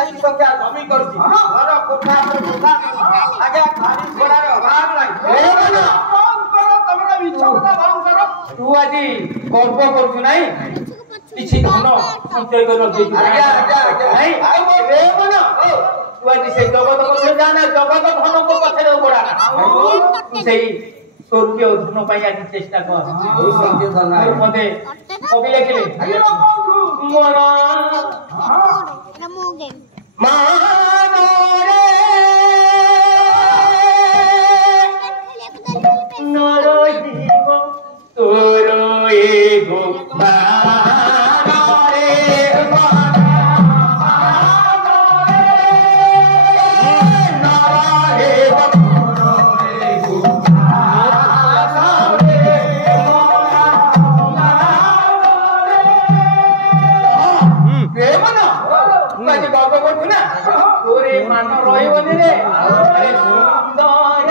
ବେଶୀ ସଂଖ୍ୟା ଜମି କରୁଛି ଘର କୋଠା ଆଜ୍ଞା ଗାଡ଼ି ଘୋଡ଼ାର ଅଭାବ ନାହିଁ। ତମର ମିଛ କଥା ବନ୍ଦ କର। ତୁ ଆଜି ଗର୍ବ କରୁଛୁ ନାଇଁ କିଛି ଧନ ସଞ୍ଚୟ କରି ରଖିଛୁ ଆଜ୍ଞା ଆଜ୍ଞା ଆଜ୍ଞା ତୁ ଆଜି ସେଇ ଜଗତ ପଛରେ ଯାନା ଜଗତ ଧନକୁ ପଛରେ ଗୋଡା ତୁ ସେଇ ସ୍ୱର୍ଗୀୟ ଧନ ପାଇଁ ଆଜି ଚେଷ୍ଟା କର। ମତେ କବି ଲେଖିଲେ ମୋର ମାନରେ ନର ଜୀବ ତୋର ଏ ଗୋପା ମାନ ରହିବନି ରେ ସୁନ୍ଦର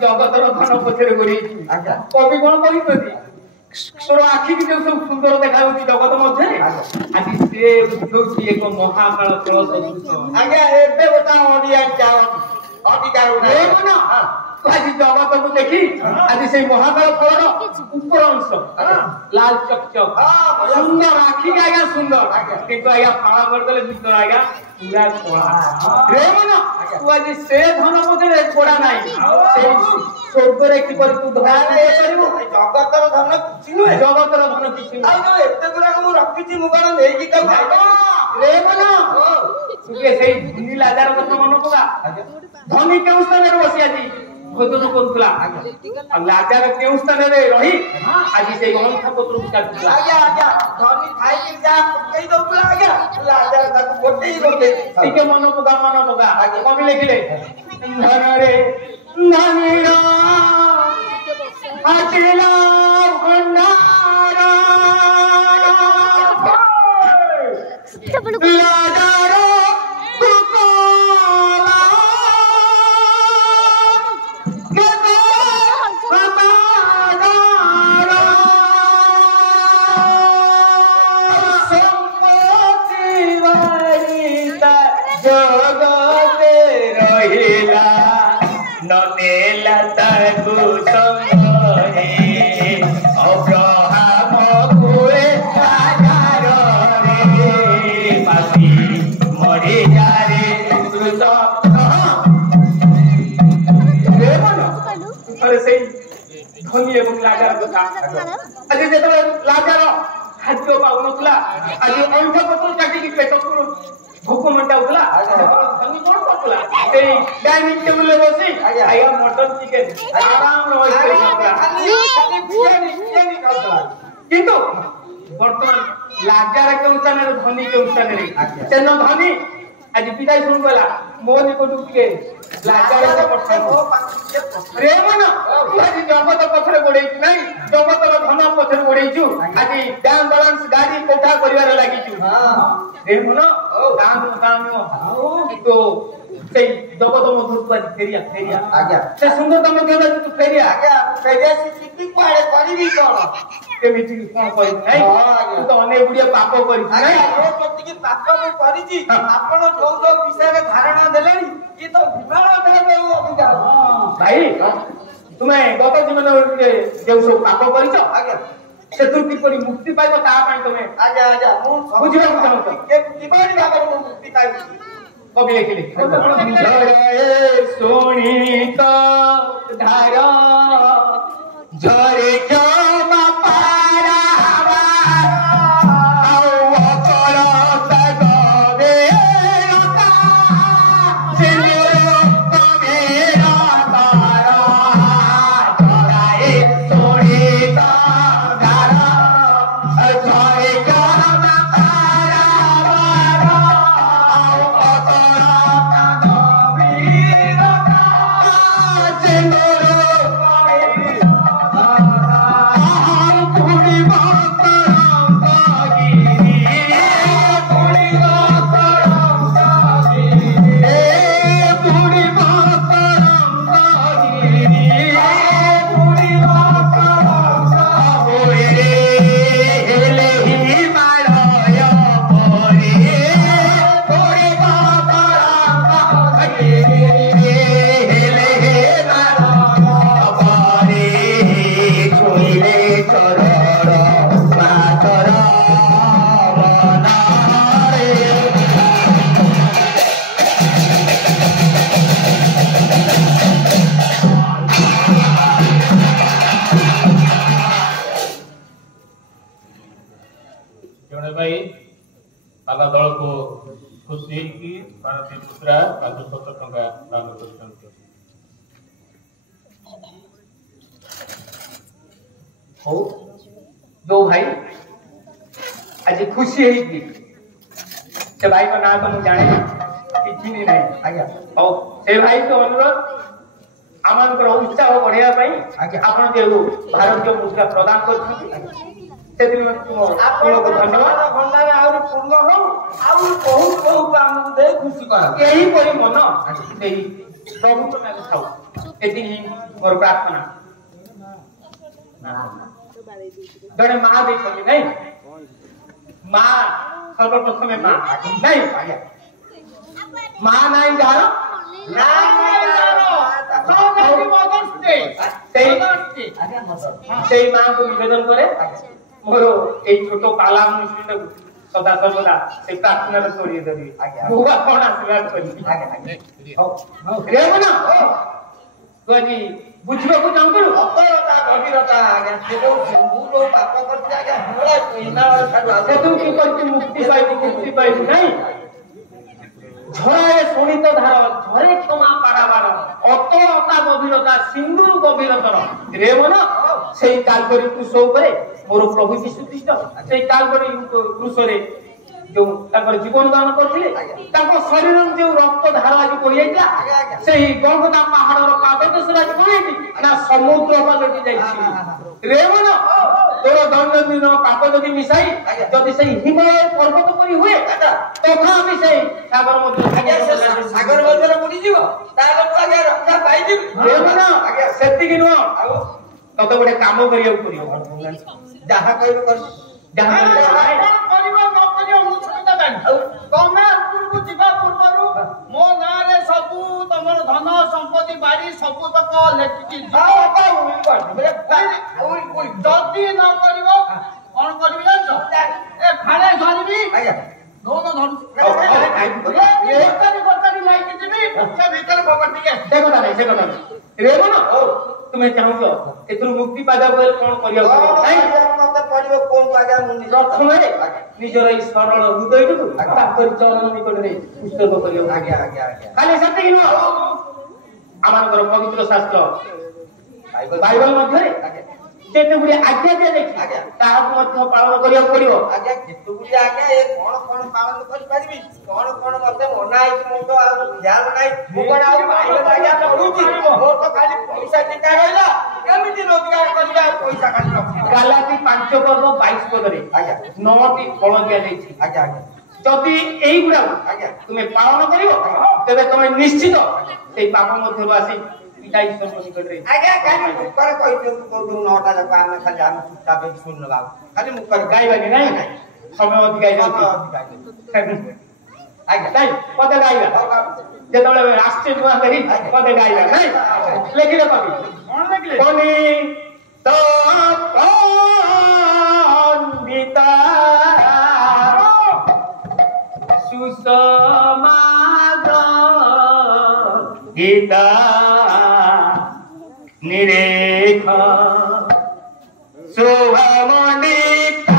जगतर धन पछरे कवि कौन कही तोर आखि की जो सब सुंदर देखा जगत मध्य आज से बुझौची एक महाकाल कल सदृश आज्ञा एबे बता ओडिया जाओ अधिकार रे मन आज जगत को देखी आज से महाकाल कलर ऊपर अंश लाल चकचक सुंदर आखि का आज्ञा सुंदर किंतु आज्ञा फाड़ा कर देले भीतर आज्ञा पूरा कोला रे मन तू आज से धन पछरे कोड़ा नाही से स्वर्ग रे की पर तू धन करिवो जगतर धन किछि नुहे जगतर धन किछि आ जो एते गुरा को रखिछि मुगण नेई की कम रे मन तू के सेई धनी लाजार कथा मन पका धनी केउ स्थान रे बसी आजी भोजन करथला आ लाजार केउ स्थान रे रही आजी सेई अंथा पत्र काटला आज्ञा आज्ञा धनी खाई के जा कई दउला आज्ञा लाजार ताको गोटेई गोटे टिके मन पका कवि लिखिले धन रे धनीरा अकेला भंडारा लाजारो कुकोला के हमारा सम्मति वारिता जगते रहिला नदेला ताकु संगे अब्राहम कुए आधार रे पापी मरि जारे सुत रे मन अरे सेई धनी एवं लाजार कथा आज जेतबे लाजार खाद्य पाउनथला आज अंठ पत्र काटी की पेट को भूख मंटाउथला धनी कोन करथला सेई डाइनिंग टेबल रे बसी आया मटन चिकन आराम रे खाली बिरयानी खाउथला किंतु वर्तमान लाजार के स्थान रे धनी के स्थान रे सेनो धनी आज विदाई सुन गला मोनी को दुके लाजार के पठा रे मन आज जगत पथरे गोडै नाही जगत रो धन पथरे गोडैछु आज डाम बैलेंस गाड़ी कोठा करिवार लागिछु रे मन काम तो से जगत मधुर फेरिया आज्ञा से सुंदरता मध्य तू फेरिया आज्ञा फेरिया से सिद्धि पाड़े करिवि कोन केमिति कोन कहि नै तू तो अनेक गुडिया पाप करि नै ए प्रति की पाप में करिछि आपण जो जो विषय रे धारणा देलेनी ये तो विमाल देबे अधिकार भाई तुम्हें गत जीवन में जो सब पाप करिछ आज्ञा से तू किपरि मुक्ति पाइबो ता पई तमे आजा आजा मु बुझिबा को चाहतो के किपरि भाବରେ मु मुक्ति पाइबी कवि लिखिले जय सोनित धारा झरे जमा पारावा आओ अकल तगवे रता सिंदूर कमेरा तारा झराए सोनित धारा झरे जमा पारावा आओ अकल तगवे रता सिंदूर दल को खुशी की भारतीय पुत्रा 570 टंका दान करछन हो दो भाई आज खुशी है की से भाई का नाम तो मुझे जाने किछि नहीं आज्ञा और से भाई को अनुरोध आमान को उत्साह बढ़िया पाई आपण जे भारतीय मुद्रा प्रदान करछन धन्यवाद भंडार आउरी पूर्ण हो आउरी बहुत बहुत आमु दे खुशी करा यही परी मन देही प्रभु को ना खाऊ एति ही मोर प्रार्थना गणे मां दे छली नहीं मां सर्वप्रथम मां नहीं मां नहीं जानो नहीं जानो सौगति मदर्स डे सेई मां को निवेदन करे मोर ए छोटो काला मुस्लिम सदा सर्वदा से प्रार्थना रे तोड़ी देबी बुआ कोन आशीर्वाद करी आगे हो रे बना कोनी बुझबो को जाऊ करू अतरता गभीरता आगे सेदो सिंधुरो पाप करती आगे हमरा इना साडू तू की करती मुक्ति पाइबी नहीं झरे शोणित धार झरे क्षमा पाराबार अतरता गभीरता सिंधुर गभीरतर रे बना सेई कालकरी क्रूस उपरे मोर प्रभु यीशु ख्रीष्ट सेई कालकरी क्रूस रे जो ताकर जीवन दान करथिले ताको शरीर जो रक्त धार आज कोइ जाइला सेई गंगोता पहाड़ रो पाददेश आज कोइ ना समुद्र पादे जाइछि रे बना तोर दैनंदिन पाप जदि मिसाई जदि सेई हिमालय पर्वत परि हुए तथा भी सेई सागर मध्य सागर मध्य रे बुडी जीव ताले तू आगे रक्षा पाई जीव रे बना सेति कि नो तते गोटे काम करिया पड़ियो जहा कहबो कर जहा करिबो न करियो मु छुटा जानि तमे उपरକୁ ଯିବା ପୂର୍ବରୁ ମୋ ଗାଁରେ ସବୁ ତମର ଧନ ସମ୍ପତ୍ତି ବାଡ଼ି ସବୁ ତକ ଲେଖିକି ଯଦି ନ କରିବ କଣ କରିବି ଜାଣିଛ ଏ ଫାଳେ ଧରିବି दोनों धरू ए लाइक जिबी से भीतर पकड़ दिए देखो ना से कथा रेबो ना तुम्हें चाहूलो एतरु मुक्ति पादा बोल कोन करिया नहीं मते पड़िबो कोन पागा मुनि प्रथम रे निजर ई सरल हृदय को ताकर चरण निकट रे पुस्तक करियो आगे खाली सते कि नो आमानकर पवित्र शास्त्र बाइबल मध्ये रे केते गुडी आज्ञा दे देखि ताहा मध्ये पालन करिया पड़ियो आज्ञा केते गुडी आज्ञा ए कोन पालन करि परिबी कोन मते मना आइ मो तो ध्यान नाही मो कोन आ बाइबल आज्ञा पढुची मो तो खाली पैसा टिका रहला केमिति रोजगार करिया पैसा खाली रखी गालाती 5 पर्व 22 पद रे आज्ञा 9 टी फल दिया देछि आज्ञा जदि एई गुडा आज्ञा तुमे पालन करियो तबे तुमे निश्चित सेई पाप मध्ये आसी पिताई ईश्वर निकट रे आज्ञा खाली ऊपर कहि दो नौटा जक हम खाली हम चुपचाप सुन लगा खाली मुख कर गाइबा नहीं समय अधिक जाउछि आज्ञा ताई पद गाइबा जेतले राष्ट्रीय दुआ करी पद गाइबा नहीं लेखिले कवि कोन लेखिले कोनी तो गीता निरेख शुभमणिता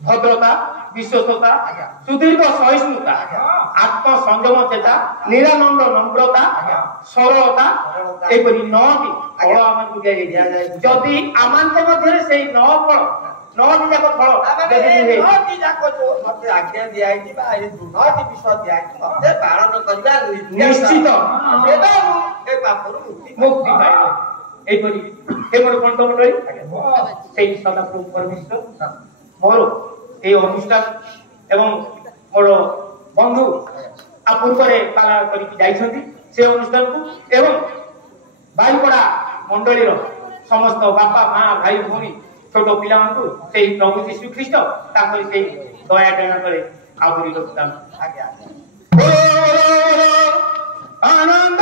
भद्रता विश्वस्तता सुदीर्घ सहिष्णुता आत्म संयम चेता निरानंद नम्रता सरलता एपरी 9टी फल आमको दिया जदि आमांत मध्य से 9 फल 9टी जाक फल जदि 9टी जाक जो मते आज्ञा दिया है बा 9टी विषय दिया है मते पालन करबा निश्चित एबा ए पापरु मुक्ति पाइबो एपरी केवल कंठ मंडली सेही सदाप्रभु परमेश्वर मोर ए अनुष्ठान एवं मोर बंधु आपूर्वरे पाला करिक जाइछंती से अनुष्ठान को एवं बाईपड़ा मंडली रो समस्त बापा मां भाई भूमि छोट पिला मानकु सेही प्रभु यीशु ख्रीष्ट ताकरि सेही दया दया करे आपूरी रखतान आज्ञा आनंद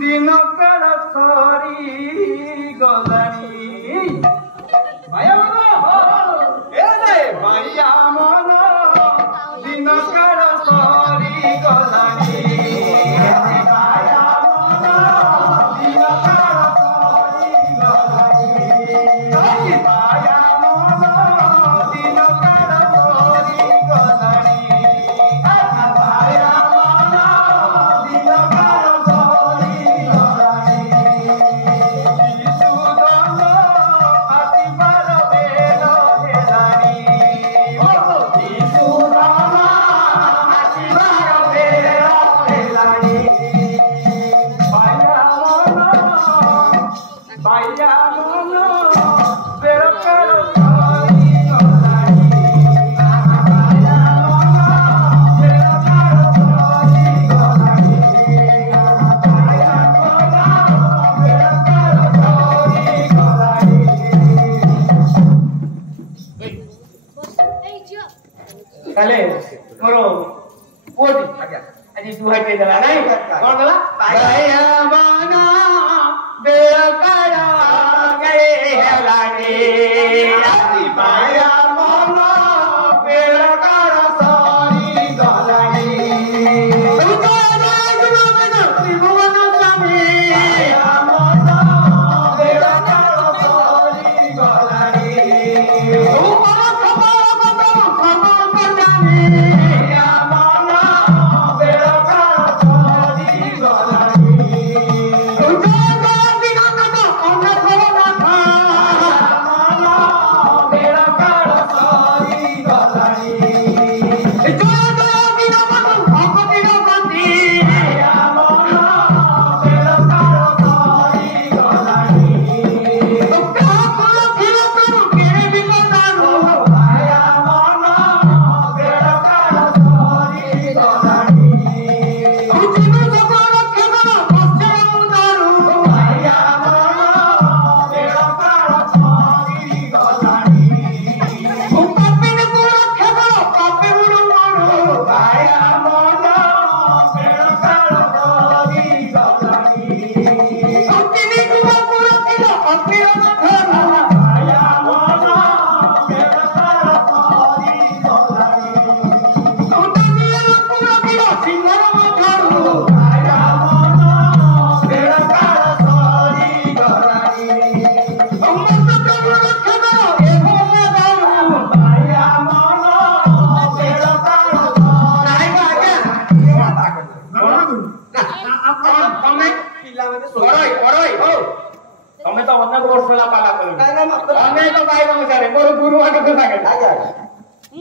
दिन काल सरी गलानी माया मन ए माया मन दिन काल सरी गलानी माया मन दिन काल सरी गलानी माया मन दिन काल सरी गलानी माया मन दिन काल सरी गलानी विशुद्धन आतिबार बेल हेलानी विशुद्धन आतिबार बेल हेलानी माया मन बेल काल सरी गलानी माया मन बेल काल सरी गलानी माया मन बेल काल सरी गलानी ତାହେଲେ ମୋର ପୁଅଟି ଆଜି ଦୁହାଟେ ଦେଲା ନାଇଁ କଣ ଦେଲା ମାୟା ମନ ବେଳ କାଳ ହେଲାଣି ମାୟା ମନ ବେଳ କାଳ ସରି ଗଲାଣି ତ୍ରିଭୁବନ ସ୍ୱାମୀ ମାୟା ମନ ବେଳ କାଳ ସରି ଗଲାଣି ତମେ ତ ଅନେକ ବର୍ଷ ହେଲା ପାଲା କଲ ଅନେକ ଗାଈ ଅନୁସାରେ ମୋର ଗୁରୁ ଆଗକୁ ଲାଗେ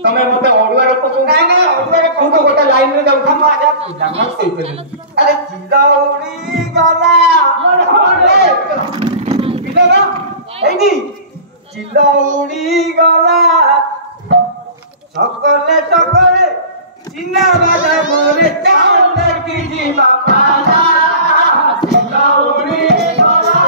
ତମେ ମତେ ଅଡୁଆରେ ପକଉ ନାଇଁ ନାଇଁ ଅଡୁଆରେ କହୁ ଗୋଟେ ଲାଇନ ରେ ଯାଉଥା ମୁଁ ଆଜ୍ଞା ପିଲାମାନେ ଶୋଇପାରିବି ଆରେ ଚିଲା ଉଡି ଗଲା ପିଲା ଏଇଠି ଚିଲା ଉଡି ଗଲା ସକଲେ ସକଲେ ଚିନା ବାଜା ମୋରେ ଚାନ୍ଦ କି ଯିବା ପାଲା ଚିଲା ଉଡି ଗଲା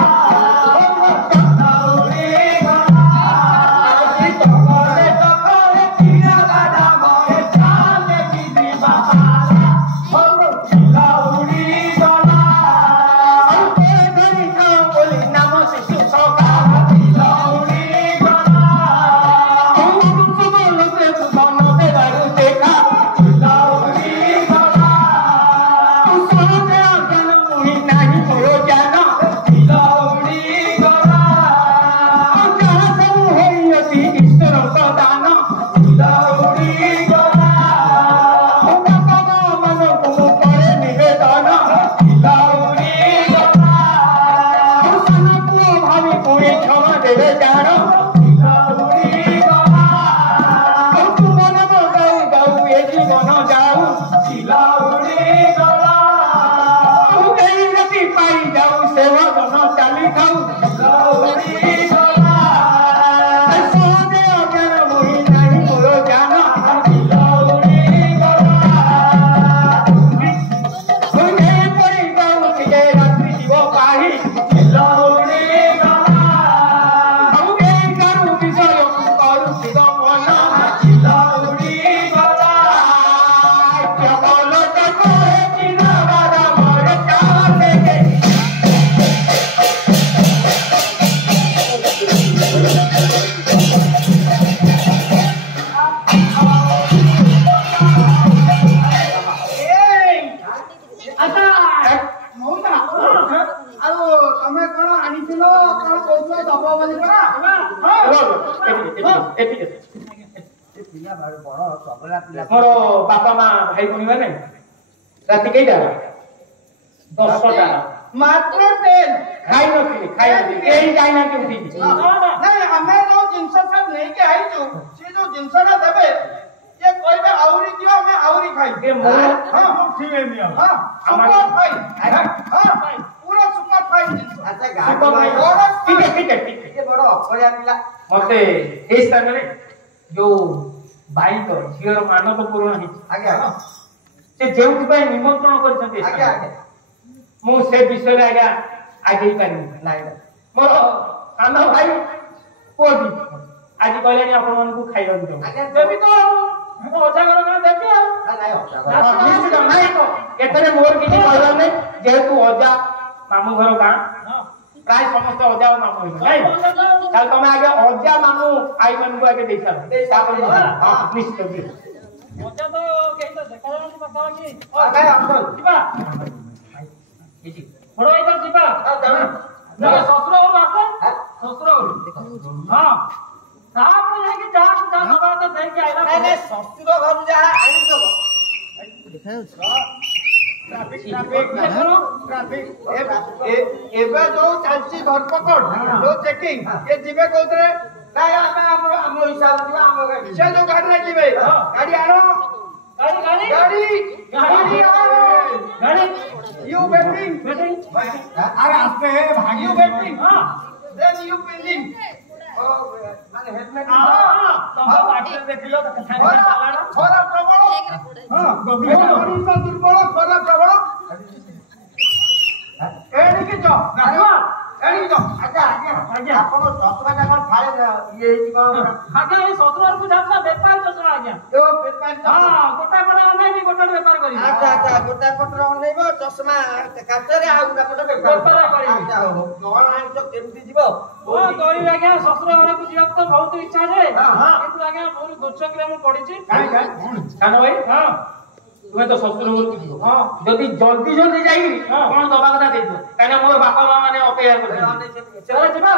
ପିଲା ବଡ଼ ଚଗଲା ପିଲା ମୋର ବାପା ମା ଭାଇ ଭଉଣୀ ମାନେ ରାତି କେଇଟା 10ଟା ମାତ୍ର 10 ଖାଇନଥିଲି କେହି ଯାଇନାହାନ୍ତି ଉଠିକି ନାଇଁ ଆମେ ଯୋଉ ଜିନିଷ ସବୁ ନେଇକି ଆଇଛୁ ସେ ଯୋଉ ଜିନିଷଟା ଦେବେ ये କହିବେ ଆହୁରି ଦିଅ ଆମେ ଆହୁରି ଖାଇବୁ ଏ ମୋ ହଁ ଠିକ ନିଅ ହଁ ସୁପର ଫାଇନ ହଁ ପୁରା ସୁପର ଫାଇନ ଆଚ୍ଛା ଗାଡ଼ି ठीक है ବଡ଼ ଅପରିଆ ପିଲା ମତେ ଏଇ ସ୍ଥାନରେ ଯୋଉ ଭାଇଙ୍କ ଝିଅର ମାନବ ପୂରଣ ହେଇଛି ଆଜ୍ଞା ସେ ଯେଉଁଥିପାଇଁ ନିମନ୍ତ୍ରଣ କରିଛନ୍ତି ଆଜ୍ଞା ଆଜ୍ଞା ମୁଁ ସେ ବିଷୟରେ ଆଜ୍ଞା ଆଗେଇ ପାରିବି ନାଇଁ ମୋର ସାନ ଭାଇ ପୁଅଟି ଆଜି କହିଲେଣି ଆପଣମାନଙ୍କୁ ଖାଇବାକୁ ଦେବ ଦେବି ତ ମୁଁ ଅଜା ଘର ଗାଁ ଦେବି ଆଉ ନିଶ୍ଚିତ ନାଇଁ ଏଠାରେ ମୋର କିଛି କହିବାର ନାହିଁ ଯେହେତୁ ଅଜା ମାମୁଁ ଘର ଗାଁ ପ୍ରାୟ ସମସ୍ତେ ଅଜା ଓ ମାମୁଁ ହେଇଗଲେ ନାଇଁ ତାହେଲେ ତମେ ଆଗେ ଅଜା ମାମୁଁ ଆଈ ମାନଙ୍କୁ ଆଗେ ଦେଇସାର ତାପରେ ନିଶ୍ଚିତ ଦିଅ ଅଜା ତ କେହି ତ ଦେଖାଯାଉନି ପାଖାପାଖି ଯିବା ବଡ ଭାଇ ତ ଯିବା ଶ୍ୱଶୁର ଘରୁ ଆସ ଶ୍ୱଶୁର ଘରୁ ହଁ ତାପରେ ଯାଇକି ଯାହାକୁ ଯାହା ନବା ତ ଦେଇକି ଆଇଲା ନାଇଁ ଶ୍ୱଶୁର ଘରୁ ଯାହା ଆଣିଦବ ଏବେ ଯୋଉ ଚାଲିଛି ଧରପକଡ଼ ଯୋଉ ଚେକିଂ ଏ ଯିବେ କୋଉଥିରେ ନାଇଁ ଆମେ ଆମ ହିସାବରେ ଯିବା ଆମ ଗାଡି ସେ ଯୋଉ ଗାଡିରେ ଯିବେ ଗାଡି ଆଣ ଗାଡି you waiting अरे आस्ते भागी you waiting then you pending ମାନେ ହେଲମେଟ ତମ ପାଟିରେ ଦେଖିଲ ଖରା ପ୍ରବଳ ଦୁର୍ବଳ ଖରା ପ୍ରବଳ ଏଣିକି ଯ ଏଣିକି ଯ ଆଜ୍ଞା ଆଜ୍ଞା ଆପଣ ଚଷମାଟା କଣ ଫାଳେ ଇଏ ହେଇଛି କଣ ଆଜ୍ଞା ଏ ଶ୍ୱଶୁରକୁ ଯାଉଥିଲା ବେପାର ଚଷମା ଆଜ୍ଞା ଗୋଟା ପଟ ଅନେଇବି ଗୋଟା ବେପାର କରିବି ଆଚ୍ଛା ଆଚ୍ଛା ଗୋଟା ପଟରେ ଅନେଇବ ଚଷମା କାଚରେ ଆଉ ଗୋଟା ପଟ ବେପାର କରିବି ଆଚ୍ଛା ହଉ କଣ ଆଣିଛ କେମିତି ଯିବ କଣ କରିବି ଆଜ୍ଞା ଶ୍ୱଶୁର ଘରକୁ ଯିବାକୁ ତ ବହୁତ ଇଚ୍ଛା ଯେ କିନ୍ତୁ ଆଜ୍ଞା ବହୁତ ଦୁର୍ଚକ୍ରିୟା ମୁଁ ପଡିଛି ସାନ ଭାଇ ତୁମେ ତ ଶ୍ୱଶୁର ଘରକୁ ଯିବ ଯଦି ଜଲ୍ଦି ଯାଇକି କଣ ଦବା କଥା ଦେଇଥିବ କାହିଁକିନା ମୋର ବାପା ମା ମାନେ ଅପେକ୍ଷା କରୁଛନ୍ତି ଯିବା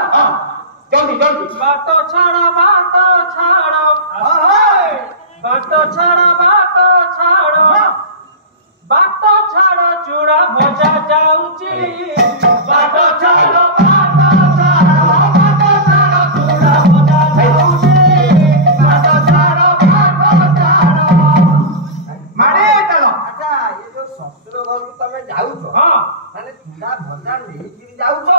ଜଲ୍ଦି ବାଟ ଛାଡ଼ ଚୂଡ଼ା ଭଜା ଯାଉଛି ବାଟ ଛାଡ଼ ତମେ ଯାଉଛ ମାନେ ଚୁଡ଼ା ଭଜା ନେଇକିରି ଯାଉଛ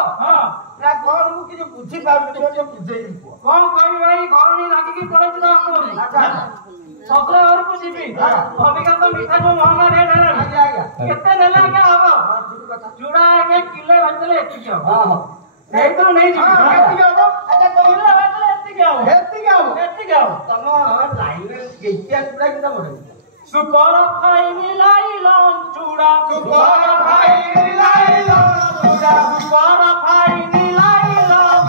ନା କଣ ମୁଁ କିଛି ବୁଝିପାରୁନି ବୁଝେଇକି କୁହ କଣ କହିବି ଭାଇ ଘରଣୀ ଲାଗିକି ପଳେଇଛି ତ ଶ୍ୱଶୁର ଘରକୁ ଯିବି ଅବିକା ତ ମିଠା ଯୋଉ ମହଙ୍ଗା ରେଟ୍ ହେଲାଣି କେତେ ନେଲେ ଆଜ୍ଞା ହବ ଚୁଡ଼ା ଆଜ୍ଞା କିଲେ ଭାଜିଦେଲେ ଏତିକି ହବ ସେଇଥିରୁ ନେଇଯିବି ଏତିକି ହବ କିଲେ ଭାଜିଦେଲେ ଏତିକି ହବ ତମ ଲାଇନରେ କେତିଆ ଚୁଡ଼ା କି ତମର ସୁପର ଫାଇନ ଲାଇଲନ୍ ଚୁଡ଼ା ସୁପର ଫାଇନ ଲାଇଲନ୍ ଚୁଡ଼ା ସୁପର ଫାଇନ ଲାଇଲନ୍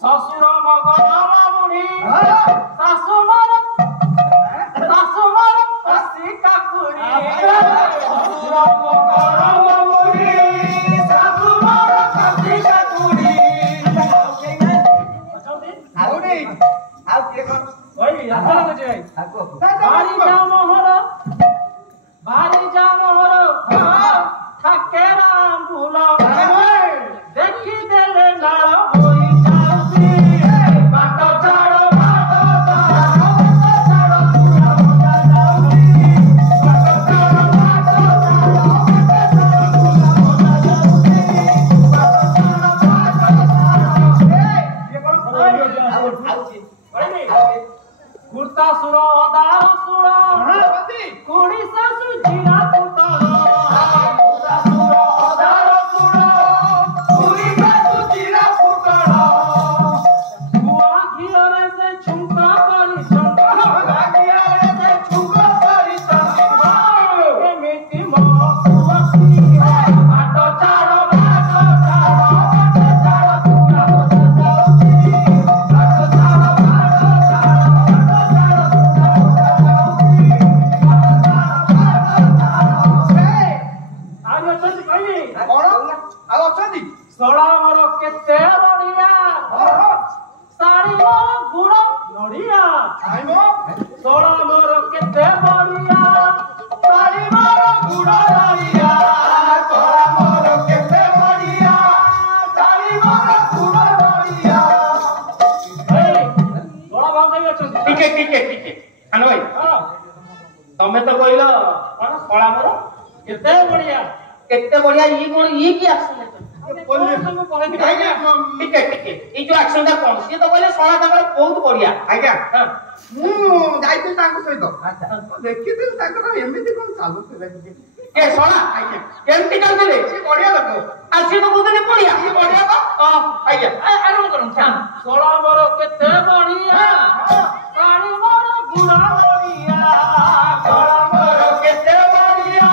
শ্বশুর মগরম মুড়ি শাশু মর হসি কাকুড়ি শ্বশুর মগরম মুড়ি শাশু মর হসি কাকুড়ি ଆଉ କିଏ କଣ ଭାଇ ଆପଣ କହୁଛି ଭାଇ ଭାରି ଯା ମୋହର থাকে রাম ভুল দেখি দেলে নাଳ হই যাଉଛି বাଟ ଛାଡ଼ କୁର୍ତ୍ତା ସୁର ଅଦାର ସୁର କୁଡ଼ି ଶାଶୁ ଜିରା ପୁତଳ आइमो सोला मोर केते बड़िया सारी मोर गुड़ा लालिया सोला मोर केते बड़िया सारी मोर गुड़ा लालिया ए सोला भाव नहीं अछन टिके आनो भाई तमे तो कहलो कोन सोला मोर केते बड़िया ई कोन ई की एक्शन टिके ई जो एक्शन दा कोन से तो कहले सोला तकर बहुत बढ़िया आज्ञा मु जाइते ताको सहित अच्छा देखिते ताको एमिति कोन चालू करे के सोला आज्ञा केमति करले से बढ़िया लगो आ से तो बोलते बढ़िया ई बढ़िया बा आज्ञा आराम करन छान सोला मोर केते बढ़िया पानी मोर गुड़ा बढ़िया सोला मोर केते बढ़िया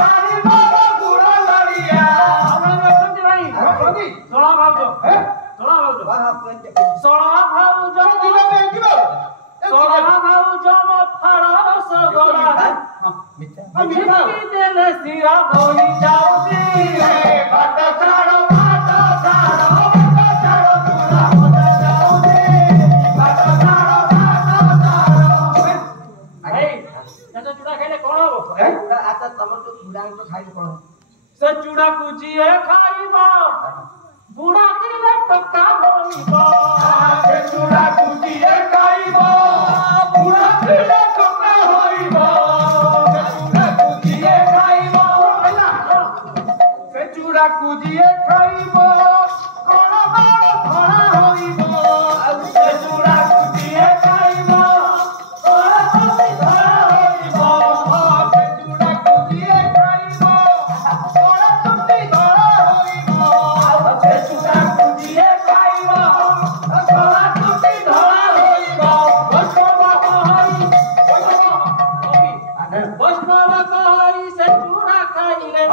पानी मोर गुड़ा बढ़िया हमरा देखते भाई सोला भाउजो सोला भाउजो सोला भाउजो म फरस गोला मिठा देले सिरा बोली जाउती रे बाट छाड़ो तुला मत जाउती बाट छाड़ो भाई जतो चूड़ा खाइले कोन हो आता तमर तो चूड़ा तो खाइले कोन से चूड़ा कुजिए खाइबो बुढ़ा दिले टका होइबो से चूड़ा कुजिए खाइबो बुढ़ा दिले टका होइबो से चूड़ा कुजिए खाइबो से चूड़ा कुजिए खाइबो कोन बार धरा होइबो से चूड़ा कुजिए खाइबो कोन बार धरा होइबो से चूड़ा कुजिए खाइबो कोन टुटी धरा होइबो से चूड़ा कुजिए खाइबो कोन टुटी धरा होइबो वैष्णव कहई से चूड़ा खाइले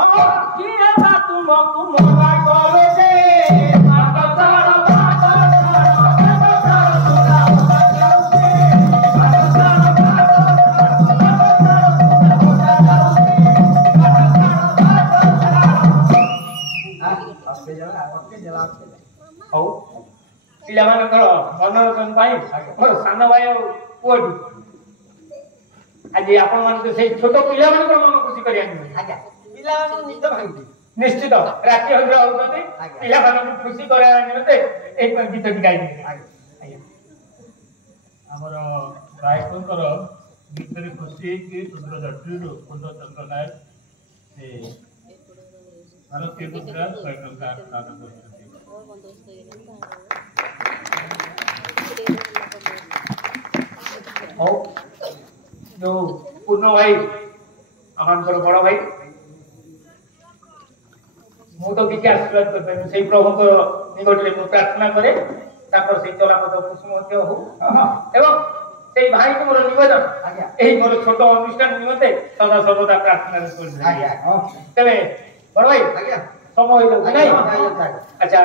किए बा तुमको मोरा करे दे बाट छाड़ चूड़ा मत जाउती बाट छाड़ हौ पिलामानकर मनोरंजन पाई मोर सान भाई पुअटू आज आपण मान से छोट पिलामानकर मन खुशी करिया आज्ञा पिलामान निज भांगी निश्चित राति हजरा होते पिलामान खुशी करा निमते एक गीत गाई आज्ञा हमर गायककर गीतरे खुशी कि सुंदर जटिल सुंदर चंद्र नायक से भारतीय गुजरात गायकर का नाम करते हौ जो पूर्ण भाई आमानकर बड़ भाई मु तो किसी आशीर्वाद कर से प्रभु को निकट में प्रार्थना करे ताकर से चलापथ कुसुम हो एवं से भाई को मोर निवेदन आज्ञा एही मोर छोट अनुष्ठान निमते सदा सर्वदा प्रार्थना कर आज्ञा तबे बड़ भाई आज्ञा समय हो नहीं अच्छा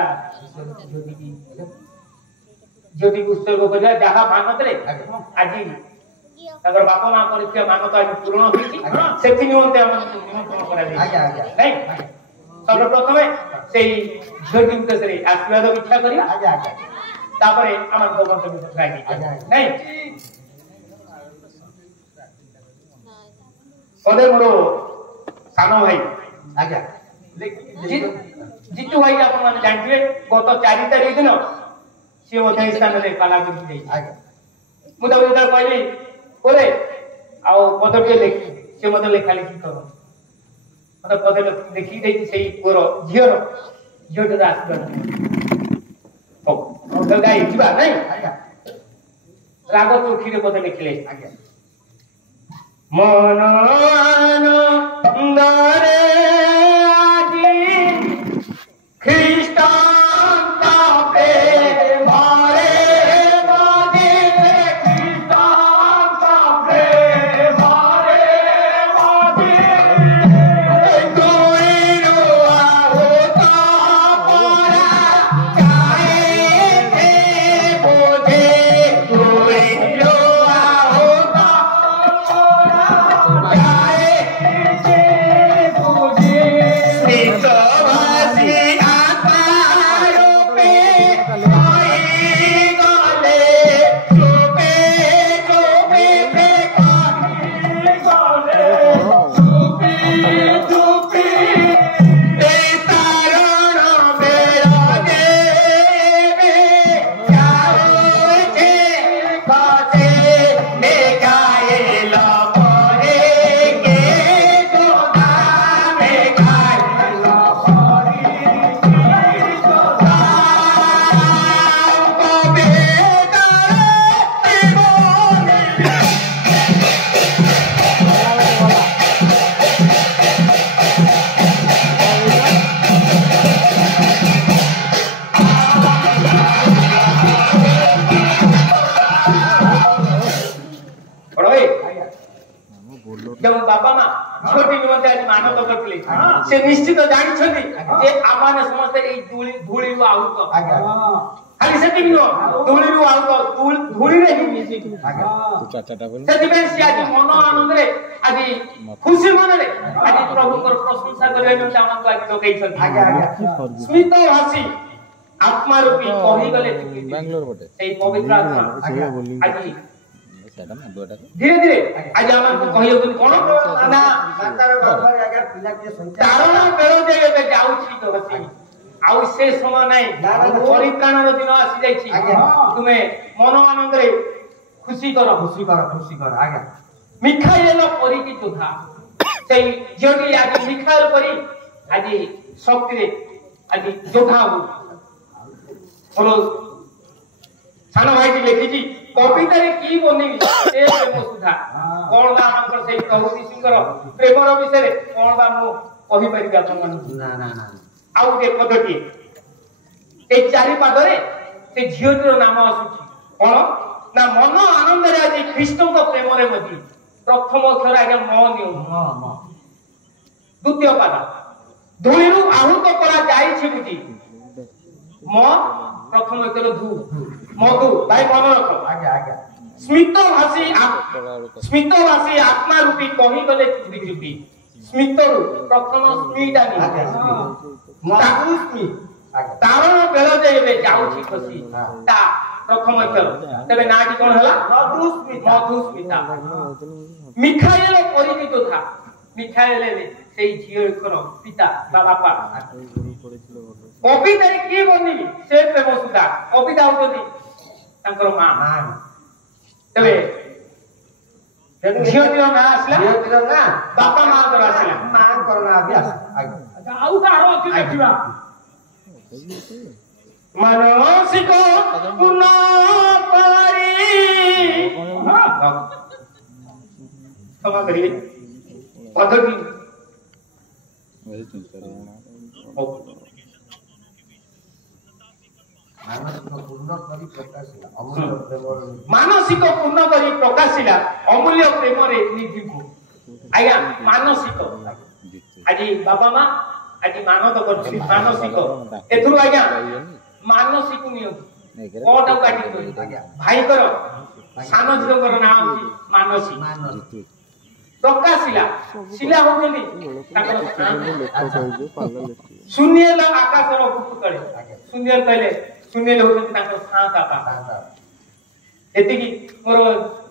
ज्योति उत्सर्ग कर जहाँ मानत रे आज ताकर बापा मां कर मानत आज पूर्ण होई सेति निमते हम निमंत्रण करा दे आज्ञा नहीं सर्वप्रथम से ज्योति उत्सर्ग आशीर्वाद इच्छा करी आज्ञा तापरे आमान को मंत्र खाई नहीं पदे मोरो सानो भाई आज्ञा जितु भाई आपण माने जानथिबे गत 4 तारिख दिन से ओथे स्थान रे कला गुरु दे आज्ञा मु तो उधर कहली ओरे आ पद के लिखि से मते लेखा लिखि करो मते पद लिखि देती सेही पुरो झियर झियोटा आशीर्वाद ओ तो गाई जीवा नहीं आज्ञा राग चोखी रे पद लिखले आज्ञा मन आनंदरे ମାନତ କରିଥିଲେ ସେ ନିଶ୍ଚିତ ଜାଣିଛନ୍ତି ଯେ ଆମମାନେ ସମସ୍ତେ ଏଇ ଧୂଳିରୁ ଆହୁତ ଖାଲି ସେତିକି ନୁହଁ ଧୂଳିରୁ ଆହୁତ ଧୂଳିରେ ହିଁ ମିଶିଛୁ ସେଥିପାଇଁ ସେ ଆଜି ମନ ଆନନ୍ଦରେ ଆଜି ଖୁସି ମନରେ ଆଜି ପ୍ରଭୁଙ୍କର ପ୍ରଶଂସା କରିବା ନିମନ୍ତେ ଆମକୁ ଆଜି ଡକେଇଛନ୍ତି ସ୍ମିତ ଭାଷୀ आत्मा रूपी कही गले सेई पवित्र आत्मा आज धीरे धीरे आज हमन कहियो कोन ना मातार बाबार आगे पिला के संचारण बेरो जे एबे जाउछि तो हसी आउ से समय नै परित्राणर दिन आसी जाई छी तुमे मन आनंद रे खुशी कर आगे मिखाइल परी की जोधा सेई जोडी आज मिखाइल परी आज शक्ति रे आज जोधा हो बोलो सानो भाई जी लिखी जी कविता रे की बनेबी ए प्रेम सुधा कोन बा हमर सेई प्रभु यीशुकर प्रेमर विषय रे कोन बा मु कहि परिबा अपन मन ना आउ जे पदटी ए चारि पादरे से झियोटीर नाम आसुची कोन ना मन आनंद रे आज ख्रीष्ट को प्रेम रे मती प्रथम अक्षर आगे म नियो द्वितीय पाद धूलिरु आहुत करा जाई छी बुझी म प्रथम अक्षर धू मधु भाई मन रख आगे स्मित भाषी आत्मा रूपी कही गले चुपी चुपी स्मित प्रथम स्मिता मधु स्मि तारण बेल जे एबे जाउछि खसी ता प्रथम अक्षर तबे नाटी कोन हला मधु स्मिता मिखाइल परी जोधा मिखाइल सेई झियोकर पिता बाबा कविता की बनिबी से प्रेम सुधा कविता होती तांकर मां तबे झियोटीर ना आसला बापा मां कर आसला मां करना अभी आगे आउ कारो अति देखिबा मानसिक पुन पारी क्षमा करिए पद्धति मानसिक पूर्ण करी प्रकाशिला अमूल्य प्रेम रे निधि को आज्ञा मानसिक आज बाबा मां आज मानत करछि मानसिक एथुर आज्ञा मानसिक नियो कोटा काटी भाई कर सानो झियो कर नाम मानसी प्रकाशिला शिला होगली ताकर शून्यला आकाशर बुक तळे शून्य कहले शून्य होगली ताकर सात आकाश एतिकी मोर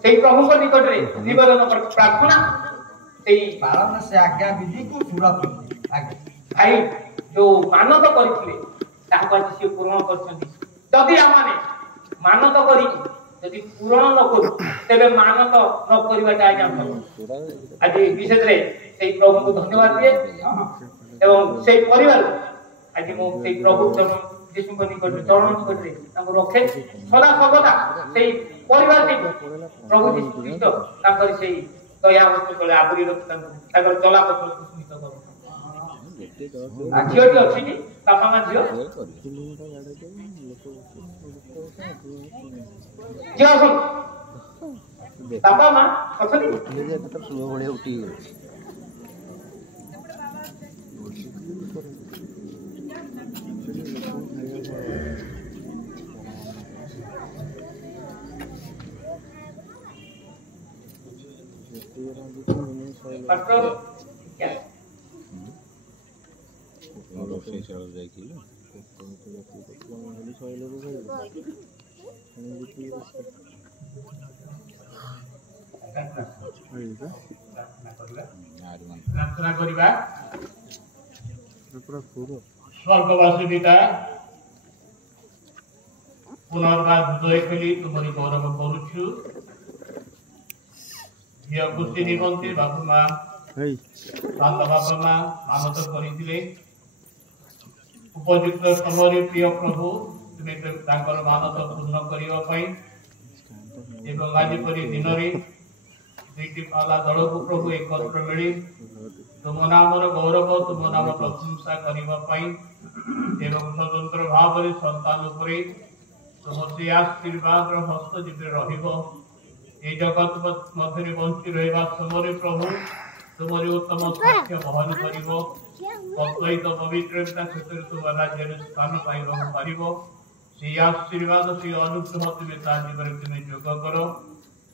सेई प्रभु को निकट रे निवेदन कर प्रार्थना सेई पालन से आज्ञा विधि को पूरा आगे भाई जो मानत करथिले ताको आज से पूर्ण करछन्ती जदि आमाने मानत करी यदि पूर्ण न करू तेबे मानत न करिबाटा आज्ञा आज विशेष रे सेई प्रभु को धन्यवाद दिए एवं सेई परिवार आज मो सेई प्रभु यीशु को निकट चरण निकट रे ताको रखे सदा सर्वदा सेई परिवार के प्रभु यीशु ख्रीष्ट ताकर सेई दया वस्तु को आबरी रख ताकर चला पत्र सुस्मित करो झियोटी अछि कि बापा मां झियो झियो सुन बापा मां अछनी जे त सुनो बढिया उठी पास्टर क्या रोसे चल जाय कि प्रार्थना करिबा स्वर्गवासी पिता पुनर्बार हृदय खोली तुमरी गौरव करूछु ये कुछ निमंते बाबू मां बाबा मां मानत करिथिले उपयुक्त समय प्रिय प्रभु तुम्हें तांकर मानत पूर्ण करिवा पई एवं आज परि दिन रे दुईटी पाला दल को प्रभु एकत्र मिली तुम नामर गौरव तुम नाम प्रशंसा करिवा पई एवं स्वतंत्र भाव रे संतान उपरे तुम से आशीर्वाद रो हस्त जिते रहिबो ए जगत मध्य बंची रहबा समय प्रभु तुम्हारी उत्तम स्वास्थ्य बहन करिवो तत्सहित पवित्र पिता क्षेत्र तुम राज्य स्थान पाइबा पारिबो से आशीर्वाद से अनुग्रह तुम ता जीवन तुम जोग करो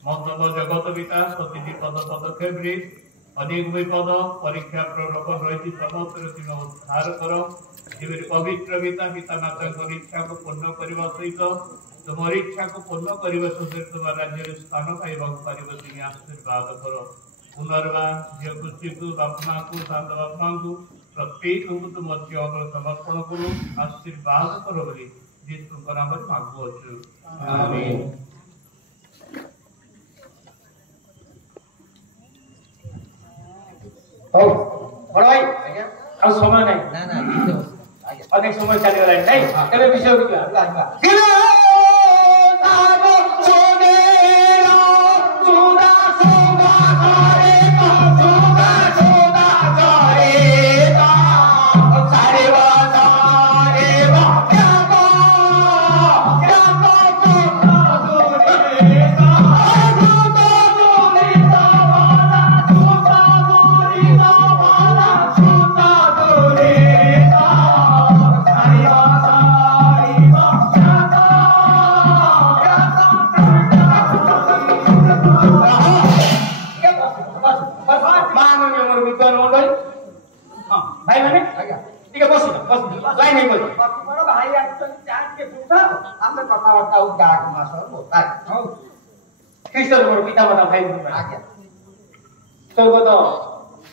मंगल जगत पिता प्रतिटी पद पदक्षेप अनेक विपद परीक्षा प्रलोभन रही समस्त तुम उद्धार करो जीवन पवित्र पिता पिता माता इच्छा को पूर्ण करने सहित तुम इच्छा को पूर्ण करने सहित तुम राज्य स्थान पाइबा पारिबो तुम आशीर्वाद करो पुनर्वार झील खुशी को बापमा को शांत बापमा को प्रत्येक को तुम अगर समर्पण करो आशीर्वाद करो बोली जीसु नाम मांगु अच्छु आमीन। हो बड़ भाई आ समय नहीं ना अनेक समय चली गला नहीं तबे विषय को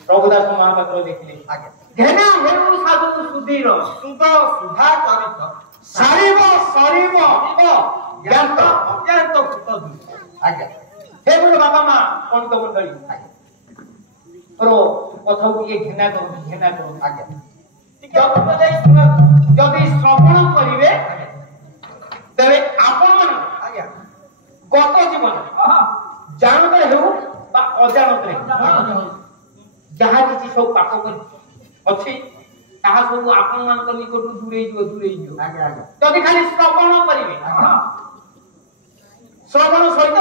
प्रभुदास महापात्र देखिले घेना हेरु साधु सुधीर सुध सुधा चरित सारिब सरिब ज्ञात अज्ञात पुत आज्ञा हे बोल बाबा मां कोन तो मंडली आज्ञा करो कथा को ये घेना करो आज्ञा जदि श्रवण करिवे तबे आपण मन आज्ञा गत जीवन जानत हेउ बा अजानत रे जहाँ किसी सब पाप कर अच्छी ताहा सब आपण मान को निकट दूरे जो आगे आगे जदि खाली श्रवण करिवे श्रवण सहित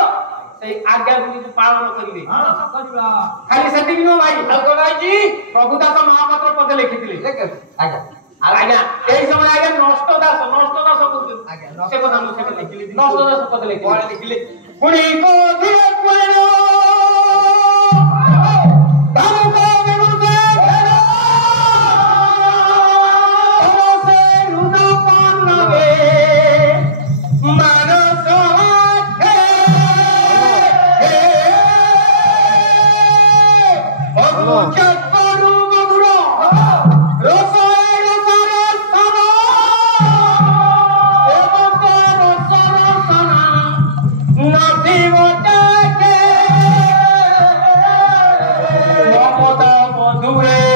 से आज्ञा गुली पालन करिवे करबा खाली सेति नो भाई हल्को भाई जी प्रभुदास महापात्र पद लिखिथिले आज्ञा आज्ञा एई समय आज्ञा नष्ट दास बोलते आज्ञा से पद हम से लिखिले नष्ट दास पद लिखिले पुणी को धीरे पुणी Mother,